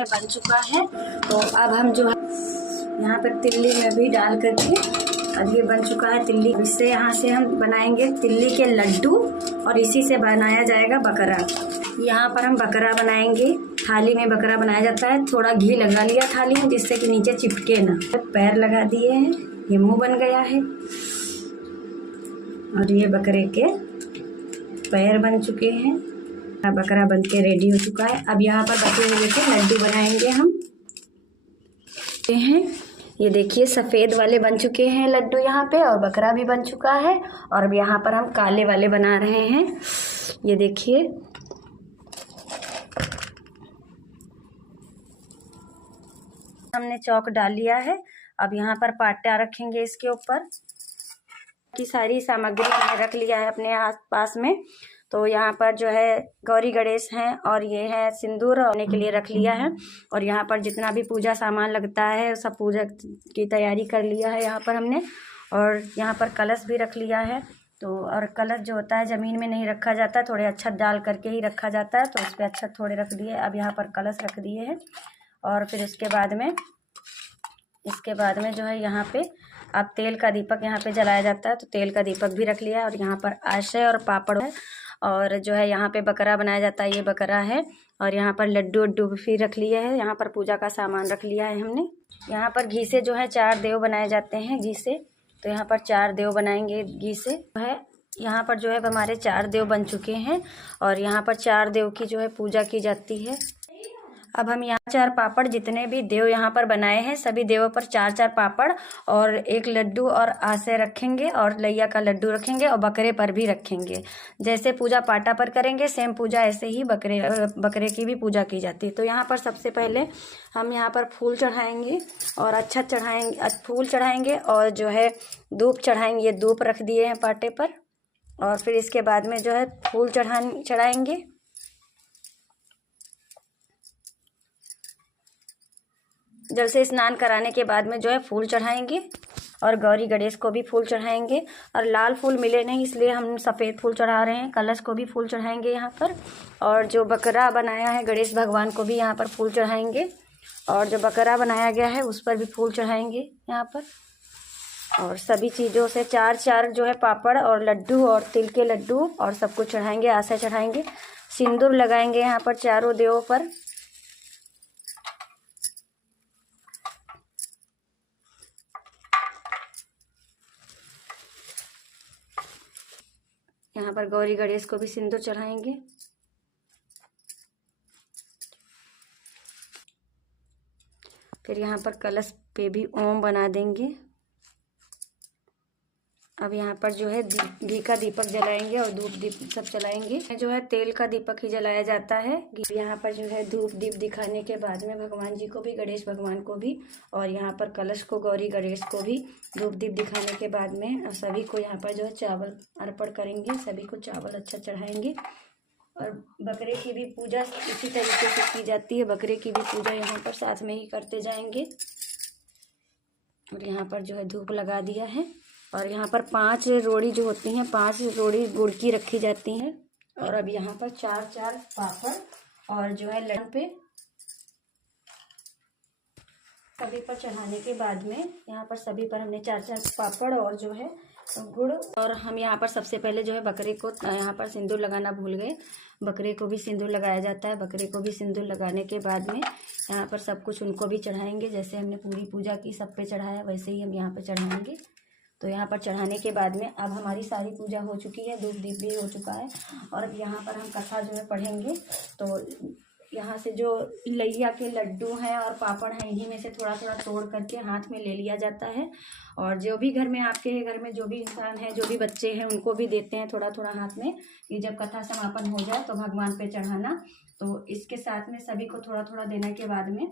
बन चुका है। तो अब हम जो है यहाँ पर तिल्ली में भी डाल करके अब ये बन चुका है तिल्ली। इससे यहाँ से हम बनाएंगे तिल्ली के लड्डू और इसी से बनाया जाएगा बकरा। यहाँ पर हम बकरा बनाएंगे। थाली में बकरा बनाया जाता है। थोड़ा घी लगा लिया थाली में जिससे कि नीचे चिपके ना। पैर लगा दिए हैं, ये मुंह बन गया है और ये बकरे के पैर बन चुके हैं। बकरा बन के रेडी हो चुका है। अब यहाँ पर बकरे हुए के लड्डू बनाएंगे हम हैं। ये देखिए सफ़ेद वाले बन चुके हैं लड्डू यहाँ पे और बकरा भी बन चुका है। और अब यहाँ पर हम काले वाले बना रहे हैं। ये देखिए हमने चौक डाल लिया है। अब यहाँ पर पाटा रखेंगे इसके ऊपर की सारी सामग्री हमने रख लिया है अपने आस पास में। तो यहाँ पर जो है गौरी गणेश हैं और ये है सिंदूर होने के लिए रख लिया है। और यहाँ पर जितना भी पूजा सामान लगता है सब पूजा की तैयारी कर लिया है यहाँ पर हमने। और यहाँ पर कलश भी रख लिया है। तो और कलश जो होता है ज़मीन में नहीं रखा जाता, थोड़े अक्षत डाल करके ही रखा जाता है। तो उस पर अक्षत थोड़े रख दिए। अब यहाँ पर कलश रख दिए हैं। और फिर इसके बाद में जो है यहाँ पे अब तेल का दीपक यहाँ पे जलाया जाता है। तो तेल का दीपक भी रख लिया है। और यहाँ पर आशय और पापड़ है। और जो है यहाँ पे बकरा बनाया जाता है, ये बकरा है। और यहाँ पर लड्डू वड्डू भी रख लिया है। यहाँ पर पूजा का सामान रख लिया है हमने। यहाँ पर घी से जो है 4 देव बनाए जाते हैं घी से। तो यहाँ पर 4 देव बनाएंगे घी से है। यहाँ पर जो है हमारे 4 देव बन चुके हैं। और यहाँ पर 4 देव की जो है पूजा की जाती है। अब हम यहाँ 4 पापड़ जितने भी देव यहाँ पर बनाए हैं सभी देवों पर 4-4 पापड़ और 1 लड्डू और आसे रखेंगे और लैया का लड्डू रखेंगे और बकरे पर भी रखेंगे। जैसे पूजा पाटा पर करेंगे सेम पूजा ऐसे ही बकरे की भी पूजा की जाती है। तो यहाँ पर सबसे पहले हम यहाँ पर फूल चढ़ाएंगे और अक्षत चढ़ाएंगे, फूल चढ़ाएंगे और जो है धूप चढ़ाएंगे। ये धूप रख दिए हैं पाटे पर। और फिर इसके बाद में जो है फूल चढ़ाएंगे। जल से स्नान कराने के बाद में जो है फूल चढ़ाएंगे और गौरी गणेश को भी फूल चढ़ाएंगे। और लाल फूल मिले नहीं इसलिए हम सफ़ेद फूल चढ़ा रहे हैं। कलश को भी फूल चढ़ाएंगे यहाँ पर। और जो बकरा बनाया है गणेश भगवान को भी यहाँ पर फूल चढ़ाएंगे। और जो बकरा बनाया गया है उस पर भी फूल चढ़ाएंगे यहाँ पर। और सभी चीज़ों से 4-4 जो है पापड़ और लड्डू और तिल के लड्डू और सब कुछ चढ़ाएंगे, आशा चढ़ाएंगे, सिंदूर लगाएंगे यहाँ पर चारों देवों पर। यहाँ पर गौरी गणेश को भी सिंदूर चढ़ाएंगे। फिर यहाँ पर कलश पे भी ओम बना देंगे। अब यहाँ पर जो है घी का दीपक जलाएंगे और धूप दीप सब जलाएंगे। जो है तेल का दीपक ही जलाया जाता है। यहाँ पर जो है धूप दीप दिखाने के बाद में भगवान जी को भी, गणेश भगवान को भी और यहाँ पर कलश को, गौरी गणेश को भी धूप दीप दिखाने के बाद में सभी को यहाँ पर जो है चावल अर्पण करेंगे। सभी को चावल अच्छा चढ़ाएंगे। और बकरे की भी पूजा इसी तरीके से की जाती है। बकरे की भी पूजा यहाँ पर साथ में ही करते जाएंगे। और यहाँ पर जो है धूप लगा दिया है। और यहाँ पर 5 रोड़ी जो होती हैं, 5 रोड़ी गुड़ की रखी जाती हैं। और अब यहाँ पर 4-4 पापड़ और जो है लड्डू पे सभी पर चढ़ाने के बाद में यहाँ पर सभी पर हमने 4-4 पापड़ और जो है गुड़। और हम यहाँ पर सबसे पहले जो है बकरे को यहाँ पर सिंदूर लगाना भूल गए। बकरे को भी सिंदूर लगाया जाता है। बकरे को भी सिंदूर लगाने के बाद में यहाँ पर सब कुछ उनको भी चढ़ाएंगे। जैसे हमने पूरी पूजा की सब पे चढ़ाया वैसे ही हम यहाँ पर चढ़ाएंगे। तो यहाँ पर चढ़ाने के बाद में अब हमारी सारी पूजा हो चुकी है, धूप दीप भी हो चुका है। और अब यहाँ पर हम कथा जो है पढ़ेंगे। तो यहाँ से जो लैया के लड्डू हैं और पापड़ हैं इन्हीं में से थोड़ा थोड़ा तोड़ करके हाथ में ले लिया जाता है। और जो भी घर में आपके घर में जो भी इंसान है, जो भी बच्चे हैं उनको भी देते हैं थोड़ा थोड़ा हाथ में। कि जब कथा समापन हो जाए तो भगवान पे चढ़ाना। तो इसके साथ में सभी को थोड़ा थोड़ा देने के बाद में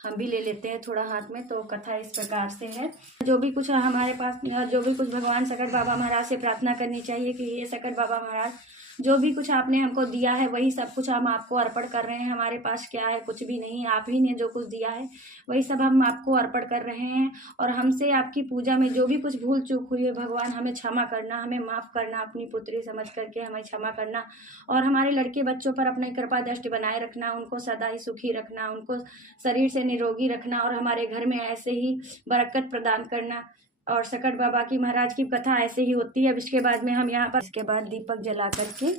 हम भी ले लेते हैं थोड़ा हाथ में। तो कथा इस प्रकार से है। जो भी कुछ हमारे पास, जो भी कुछ भगवान सकट बाबा महाराज से प्रार्थना करनी चाहिए कि ये सकट बाबा महाराज जो भी कुछ आपने हमको दिया है वही सब कुछ हम आपको अर्पण कर रहे हैं। हमारे पास क्या है, कुछ भी नहीं, आप ही ने जो कुछ दिया है वही सब हम आपको अर्पण कर रहे हैं। और हमसे आपकी पूजा में जो भी कुछ भूल चूक हुई है भगवान हमें क्षमा करना, हमें माफ़ करना, अपनी पुत्री समझ करके हमें क्षमा करना। और हमारे लड़के बच्चों पर अपनी कृपा दृष्टि बनाए रखना, उनको सदा ही सुखी रखना, उनको शरीर से निरोगी रखना और हमारे घर में ऐसे ही बरकत प्रदान करना। और सकट बाबा की महाराज की कथा ऐसे ही होती है। अब इसके बाद में हम यहाँ पर इसके बाद दीपक जला करके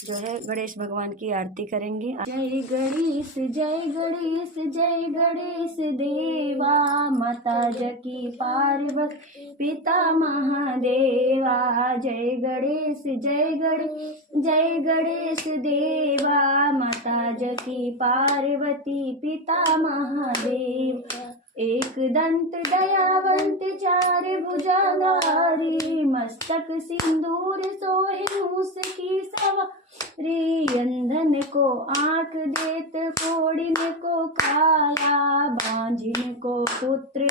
जो है गणेश भगवान की आरती करेंगे। जय गणेश जय गणेश जय गणेश देवा, माता जकी पार्वती पिता महादेवा। जय गणेश जय गणेश जय गणेश देवा, माता जकी पार्वती पिता महादेव। एक दंत दयावंत चार भुजाधारी, मस्तक सिंदूर सोहे मूस की सवारी। अंधन को आंख देत कोड़िन को काया, बांझिन को पुत्र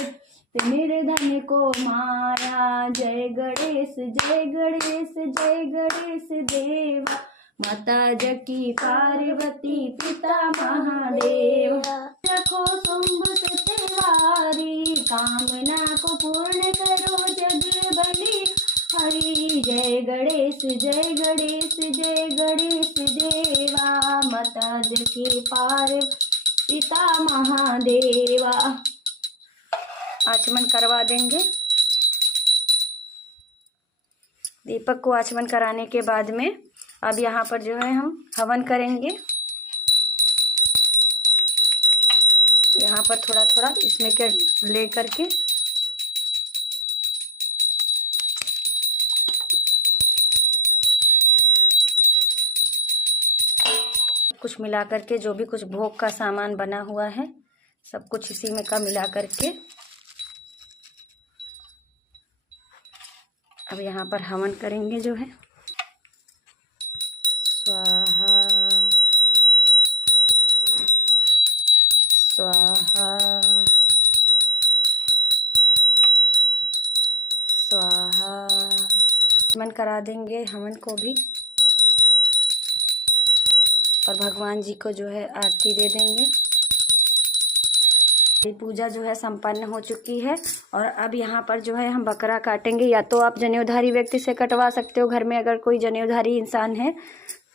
निर्धन को माया। जय गणेश जय गणेश जय गणेश देवा, माता जकी पार्वती पिता महादेव। रखो शुंभ सतवारी, कामना को पूर्ण करो जग बली हरि। जय गणेश जय गणेश जय गणेश देवा, माता जकी पार्वती पिता महादेवा। आचमन करवा देंगे। दीपक को आचमन कराने के बाद में अब यहाँ पर जो है हम हवन करेंगे। यहाँ पर थोड़ा थोड़ा इसमें के ले करके कुछ मिला करके, जो भी कुछ भोग का सामान बना हुआ है सब कुछ इसी में का मिला करके अब यहाँ पर हवन करेंगे जो है। स्वाहा स्वाहा स्वाहा। हवन करा देंगे हवन को भी और भगवान जी को जो है आरती दे देंगे। ये पूजा जो है संपन्न हो चुकी है और अब यहाँ पर जो है हम बकरा काटेंगे। या तो आप जनेऊधारी व्यक्ति से कटवा सकते हो, घर में अगर कोई जनेऊधारी इंसान है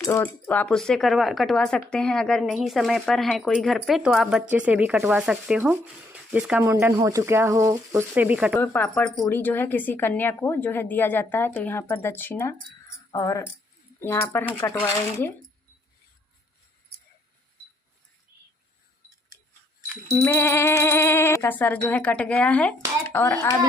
तो आप उससे कटवा सकते हैं। अगर नहीं समय पर है कोई घर पे तो आप बच्चे से भी कटवा सकते हो, जिसका मुंडन हो चुका हो उससे भी कटो। पापड़ पूड़ी जो है किसी कन्या को जो है दिया जाता है, तो यहाँ पर दक्षिणा और यहाँ पर हम कटवाएंगे। मैं का सर जो है कट गया है और अब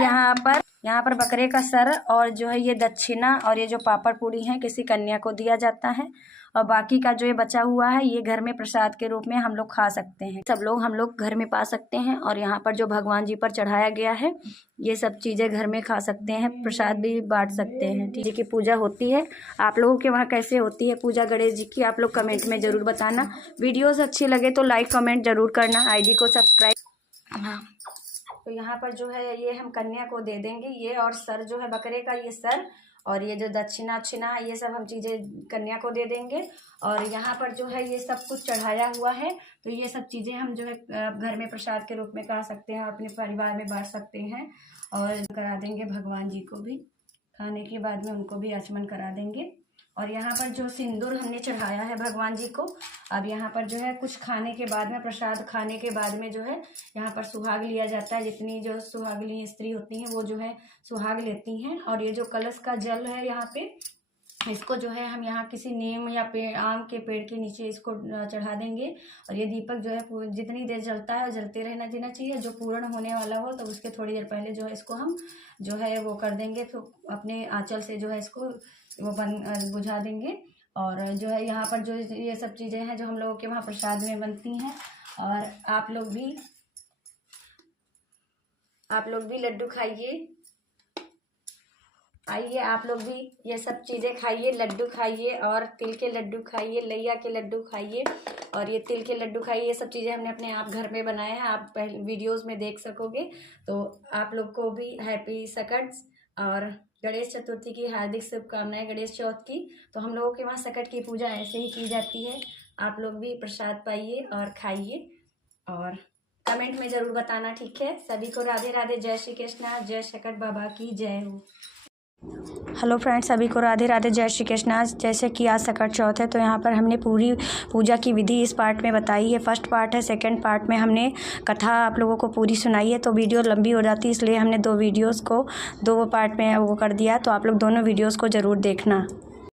यहाँ पर बकरे का सर और जो है ये दक्षिणा और ये जो पापड़ पूड़ी है किसी कन्या को दिया जाता है और बाकी का जो ये बचा हुआ है ये घर में प्रसाद के रूप में हम लोग खा सकते हैं। सब लोग हम लोग घर में पा सकते हैं और यहाँ पर जो भगवान जी पर चढ़ाया गया है ये सब चीज़ें घर में खा सकते हैं, प्रसाद भी बांट सकते हैं। ठीक है, की पूजा होती है। आप लोगों के वहाँ कैसे होती है पूजा गणेश जी की, आप लोग कमेंट में ज़रूर बताना। वीडियोज़ अच्छी लगे तो लाइक कमेंट ज़रूर करना, आईडी को सब्सक्राइब। हाँ, तो यहाँ पर जो है ये हम कन्या को दे देंगे, ये और सर जो है बकरे का ये सर और ये जो दक्षिणा ये सब हम चीज़ें कन्या को दे देंगे। और यहाँ पर जो है ये सब कुछ चढ़ाया हुआ है तो ये सब चीज़ें हम जो है घर में प्रसाद के रूप में खा सकते हैं और अपने परिवार में बांट सकते हैं। और करा देंगे भगवान जी को भी, खाने के बाद में उनको भी आचमन करा देंगे। और यहाँ पर जो सिंदूर हमने चढ़ाया है भगवान जी को, अब यहाँ पर जो है कुछ खाने के बाद में, प्रसाद खाने के बाद में जो है यहाँ पर सुहाग लिया जाता है। जितनी जो सुहागनी स्त्री होती हैं वो जो है सुहाग लेती हैं। और ये जो कलश का जल है यहाँ पे, इसको जो है हम यहाँ किसी नीम या आम के पेड़ के नीचे इसको चढ़ा देंगे। और ये दीपक जो है जितनी देर जलता है जलते रहना देना चाहिए। जो पूर्ण होने वाला हो तो उसके थोड़ी देर पहले जो है इसको हम जो है वो कर देंगे, तो अपने आंचल से जो है इसको वो बुझा देंगे। और जो है यहाँ पर जो ये सब चीज़ें हैं जो हम लोगों के वहाँ प्रसाद में बनती हैं। और आप लोग भी लड्डू खाइए, आइए आप लोग भी ये सब चीज़ें खाइए, लड्डू खाइए और तिल के लड्डू खाइए, लैया के लड्डू खाइए और ये तिल के लड्डू खाइए। ये सब चीज़ें हमने अपने आप घर में बनाए हैं, आप पहले वीडियोस में देख सकोगे। तो आप लोग को भी हैप्पी सकट्स। और गणेश चतुर्थी की हार्दिक शुभकामनाएं। गणेश चौथ की तो हम लोगों के वहाँ सकट की पूजा ऐसे ही की जाती है। आप लोग भी प्रसाद पाइए और खाइए और कमेंट में ज़रूर बताना, ठीक है। सभी को राधे राधे, जय श्री कृष्णा, जय सकट बाबा की जय हो। हेलो फ्रेंड्स, सभी को राधे राधे, जय श्री कृष्णा। जैसे कि आज सकट चौथ है तो यहाँ पर हमने पूरी पूजा की विधि इस पार्ट में बताई है। फर्स्ट पार्ट है, सेकंड पार्ट में हमने कथा आप लोगों को पूरी सुनाई है। तो वीडियो लंबी हो जाती है, इसलिए हमने 2 वीडियोस को 2 पार्ट में वो कर दिया। तो आप लोग दोनों वीडियोस को ज़रूर देखना।